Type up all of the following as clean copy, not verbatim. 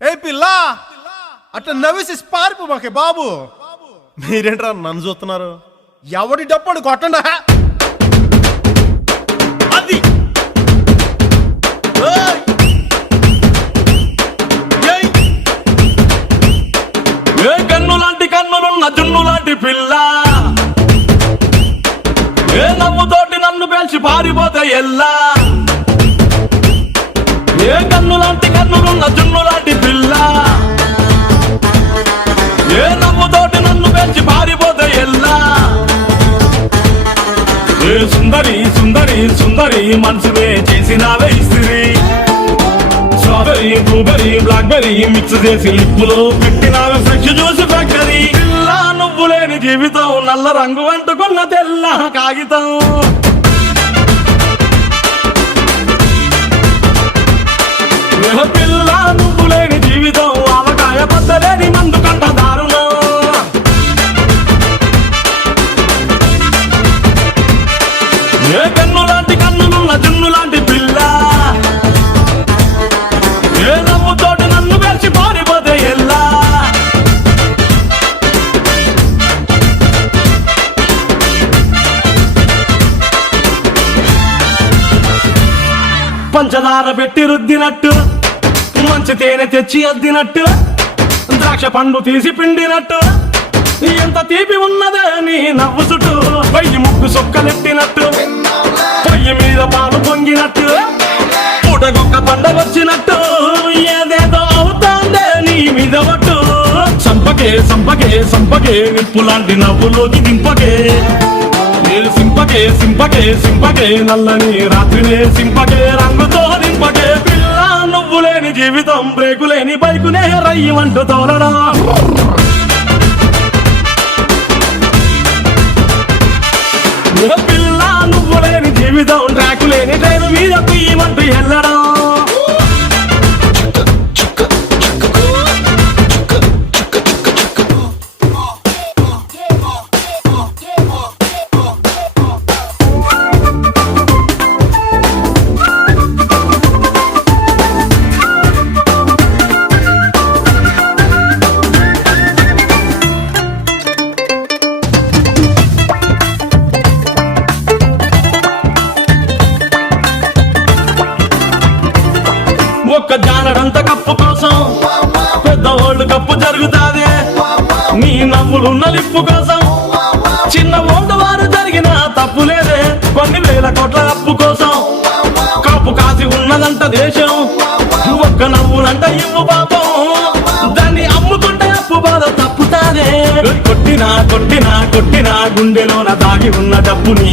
ఏ పిల్ల అట్లా నవ్వేసి పారిపోమాకే బాబు. మీరేంట్రా నన్ను చూస్తున్నారు? ఎవడి డప్పుడు కొట్టండా అది. ఏ కన్ను లాంటి కన్నులున్న జున్ను లాంటి పిల్ల, ఏ నవ్వుతోటి నన్ను పేల్చి పారిపోతే ఎల్లా. ఏ కన్ను లాంటి కన్నులున్న జున్ను లాంటి పిల్ల, ఏ నవ్వుతోటి నన్ను పేల్చి పారిపోతే ఎల్లా. ఏ సుందరి సుందరి సుందరి మనసువే చేసినావే ఇస్త్రీ. స్ట్రాబెరీ బ్లూబెరీ బ్లాక్బెరీ మిక్స్ చేసి లిప్పులో పెట్టినావే ఫ్రెష్ జ్యూస్ ఫ్యాక్టరీ. పిల్ల నువ్వు లేని జీవితం నల్ల రంగు అంటుకున్న తెల్ల కాగితం. పిల్ల నువ్వు లేని జీవితం ఆవకాయ బద్దలేని మందు కంట దారుణం. ఏ కన్ను లాంటి కన్నులున్న జున్ను లాంటి పిల్ల, ఏ నవ్వుతోటి నన్ను వేసి పారిపోతే ఎల్లా. పంచదార పెట్టి రుద్దినట్టు, మంచి తేనె తెచ్చి అద్దినట్టు, ద్రాక్ష పండు తీసి పిండినట్టు, ఎంత తీపి ఉన్నదే నీ నవ్వు చుట్టూ. పొయ్యి ముగ్గు సొక్కలెట్టినట్టు, పొయ్యి మీద పాలు పొంగినట్టు, పూటకొక్క పండగ వచ్చినట్టు, ఏదేదో అవుతాందే నీ మీద పట్టు. సంపకే సంపకే సంపకే నిప్పు లాంటి నవ్వులోకి దింపకే. సింపకే సింపకే సింపకే నల్లని రాత్రినే సింపకే రంగుతో నింపకే. పిల్ల నువ్వు లేని జీవితం బ్రేకు లేని బైకునే రయ్యమంటూ తోలడా. పిల్ల నువ్వు లేని జీవితం ట్రాకు లేని ట్రైన్ మీద పియ్యమంటూ ఎల్లడం. ఒక్క జానడంత కప్పు కోసం పెద్ద ఓల్డ్ కప్పు జరుగుతాదే. నీ నవ్వులు నలిప్పు కోసం చిన్న ఓల్డ్ వారు జరిగిన తప్పు లేదే. కొన్ని వేల కోట్ల అప్పు కోసం కాపు కాసి ఉన్నదంట దేశం. ఒక్క నవ్వులంట ఇవ్వు పాపం, దాన్ని అమ్ముకుంటే అప్పు బాధ తప్పుతాదే. కొట్టినా కొట్టినా కొట్టినా గుండెలోన దాగి ఉన్న డబ్బుని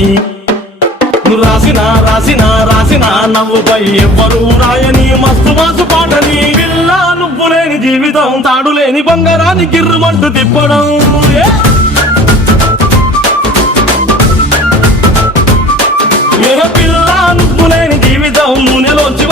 రాసినా రాసినా రాసినా నవ్వుపై ఎవ్వరూ రాయని మస్తు మాసు పాటని. పిల్ల నువ్వు లేని జీవితం తాడు లేని బంగారాన్ని గిర్రుమంటూ తిప్పడం. పిల్ల నువ్వు లేని జీవితం నూనెలోంచి